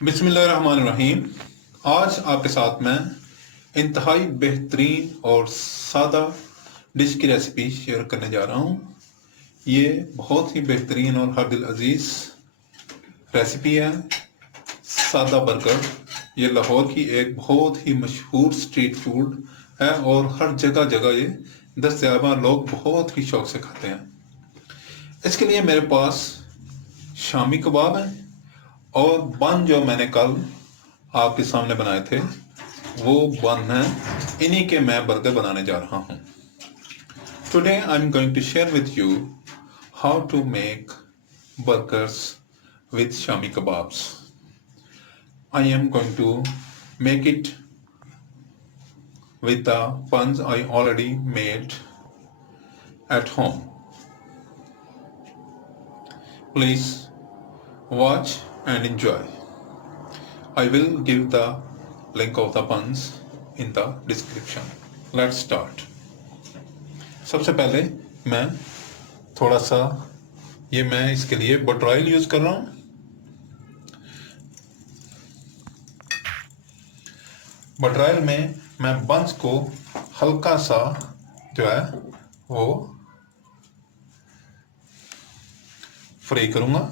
बिस्मिल्लाहिर्रहमानिर्रहीम। आज आपके साथ मैं इंतहाई बेहतरीन और सादा डिश की रेसिपी शेयर करने जा रहा हूँ। ये बहुत ही बेहतरीन और हर दिल अजीज रेसिपी है, सादा बर्गर। ये लाहौर की एक बहुत ही मशहूर स्ट्रीट फूड है और हर जगह जगह ये दस्तयाब है, लोग बहुत ही शौक से खाते हैं। इसके लिए मेरे पास शामी कबाब है और बन जो मैंने कल आपके सामने बनाए थे वो बन है, इन्हीं के मैं बर्गर बनाने जा रहा हूँ। Today I am going to share with you how to make burgers with Shami Kababs. I am going to make it with the buns I already made at home. Please watch and enjoy. I will give the link of the buns in the description. Let's start. सबसे पहले मैं थोड़ा सा मैं इसके लिए butter oil use कर रहा हूं। बटर ऑयल में मैं बंस को हल्का सा जो है वो फ्राई करूंगा।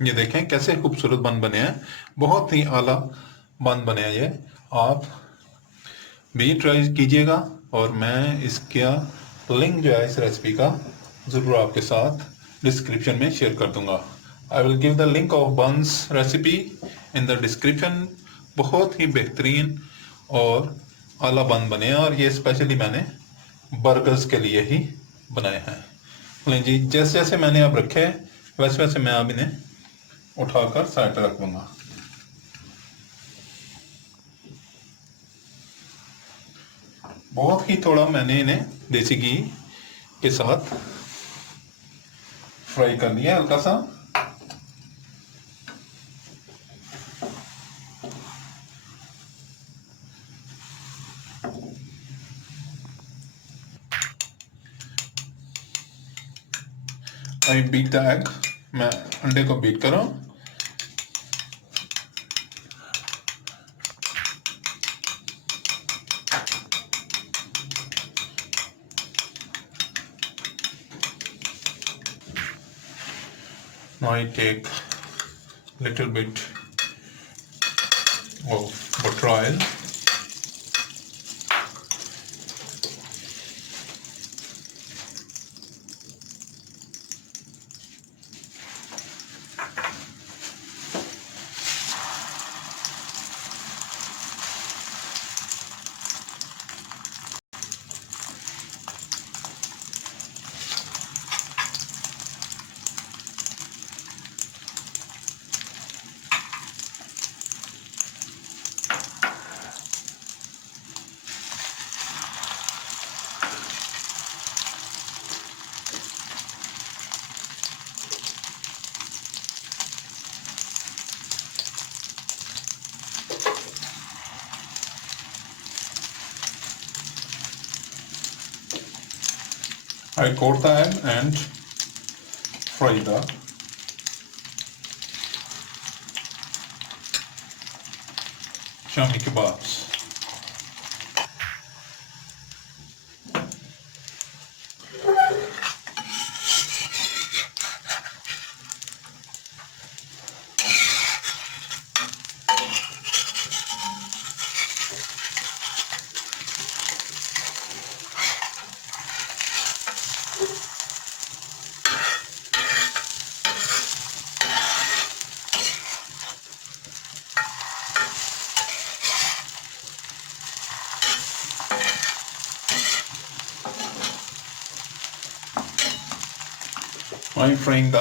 ये देखें कैसे खूबसूरत बन बने हैं, बहुत ही आला बन बने हैं। ये आप भी ट्राई कीजिएगा और मैं इसका लिंक जो है इस रेसिपी का ज़रूर आपके साथ डिस्क्रिप्शन में शेयर कर दूंगा। I will give the link of buns recipe in the description. बहुत ही बेहतरीन और आला बन बने हैं और ये स्पेशली मैंने बर्गर्स के लिए ही बनाए हैं। लें जी, जैसे जैसे मैंने अब रखे वैसे वैसे मैं अब इन्हें उठाकर साइड पर रख दूंगा। बहुत ही थोड़ा मैंने इन्हें देसी घी के साथ फ्राई कर लिया हल्का सा। आई बीट द एग, मैं अंडे को बीट कर रहा हूं। Now I take little bit of butter oil. I coat the egg and fry the Shami Kababs. I'm frying the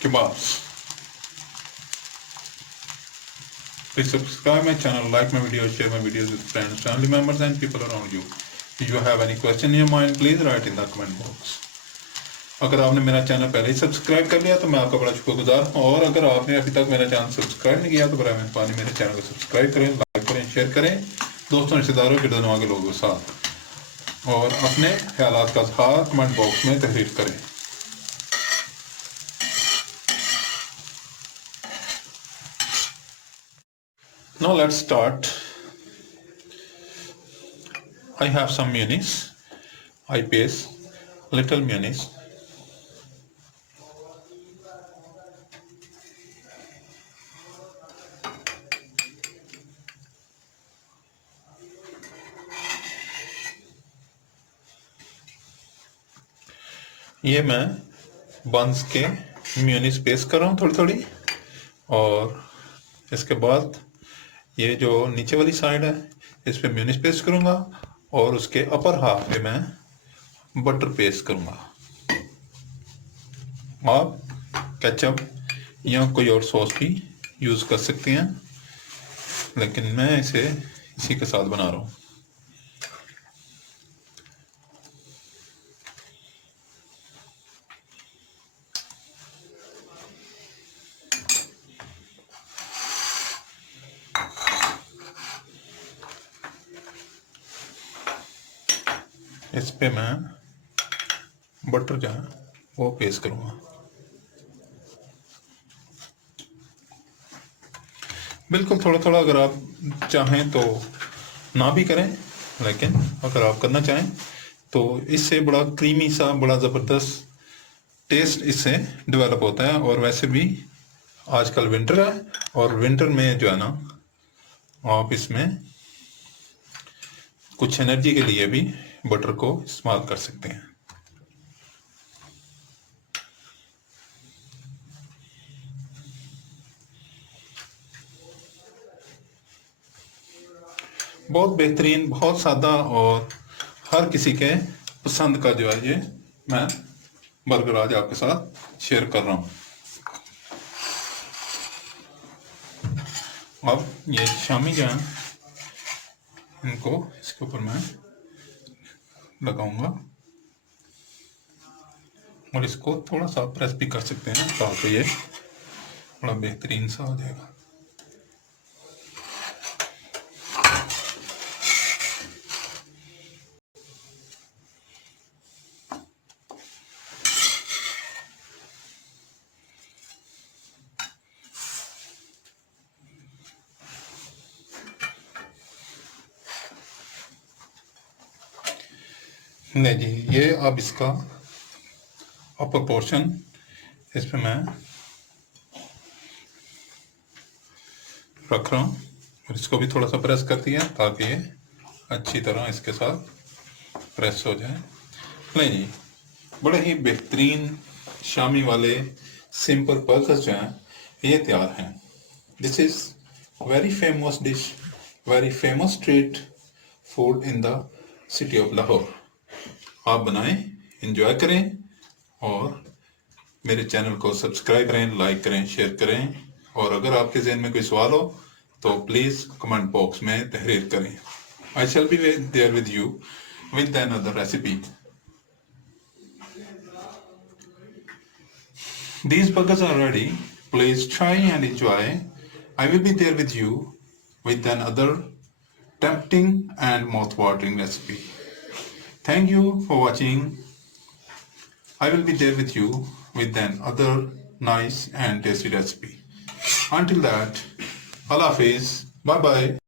kebabs. Please subscribe my channel, like my videos, share my videos with friends, family members and people around you. If you have any question in your mind, please write in the comment box. अगर आपने मेरा channel पहले ही subscribe कर लिया तो मैं आपका बड़ा शुक्रगुजार हूँ, और अगर आपने अभी तक मेरा चैनल सब्सक्राइब नहीं किया तो बड़ा मेहरबानी मेरे चैनल को सब्सक्राइब करें, लाइक करें, शेयर करें दोस्तों, रिश्तेदारों, गिरदनवा के लोगों के साथ, और अपने ख्यालात का इजहार कमेंट बॉक्स में तहरीर करें। Now let's start. I have some mayonnaise. I paste little mayonnaise. ये मैं बंस के मेयोनीज पेस्ट कर रहा हूँ थोड़ी थोड़ी, और इसके बाद ये जो नीचे वाली साइड है इस पे मेयोनीज पेस्ट करूँगा, और उसके अपर हाफ पे मैं बटर पेस्ट करूँगा। आप केचप या कोई और सॉस भी यूज़ कर सकते हैं, लेकिन मैं इसे इसी के साथ बना रहा हूँ। इस पे मैं बटर जो है वो पेस्ट करूँगा। बिल्कुल थोड़ा थोड़ा, अगर आप चाहें तो ना भी करें, लेकिन अगर आप करना चाहें तो इससे बड़ा क्रीमी सा, बड़ा ज़बरदस्त टेस्ट इससे डेवलप होता है। और वैसे भी आजकल विंटर है, और विंटर में जो है ना, आप इसमें कुछ एनर्जी के लिए भी बटर को इस्तेमाल कर सकते हैं। बहुत बेहतरीन, बहुत सादा, और हर किसी के पसंद का जो है ये मैं बर्गर आज आपके साथ शेयर कर रहा हूँ। अब ये शामी जो है इनको इसके ऊपर मैं लगाऊंगा, और इसको थोड़ा सा प्रेस भी कर सकते हैं ताकि ये बड़ा बेहतरीन सा हो जाएगा। नहीं जी, ये अब इसका अपर पोर्शन इस पे मैं रख रहा हूँ, और इसको भी थोड़ा सा प्रेस कर दिया ताकि ये अच्छी तरह इसके साथ प्रेस हो जाए। नहीं जी, बड़े ही बेहतरीन शामी वाले सिंपल बर्गर्स जो हैं ये तैयार हैं। This is very famous dish, very famous street food in the city of Lahore. आप बनाएं, एंजॉय करें, और मेरे चैनल को सब्सक्राइब करें, लाइक करें, शेयर करें, और अगर आपके जहन में कोई सवाल हो तो प्लीज़ कमेंट बॉक्स में तहरीर करें। I shall be there with you with another recipe. These burgers are ready. Please try and enjoy. I will be there with you with another tempting and mouth-watering recipe. Thank you for watching. I will be there with you with another nice and tasty recipe. Until that, Allah Hafiz. Bye bye.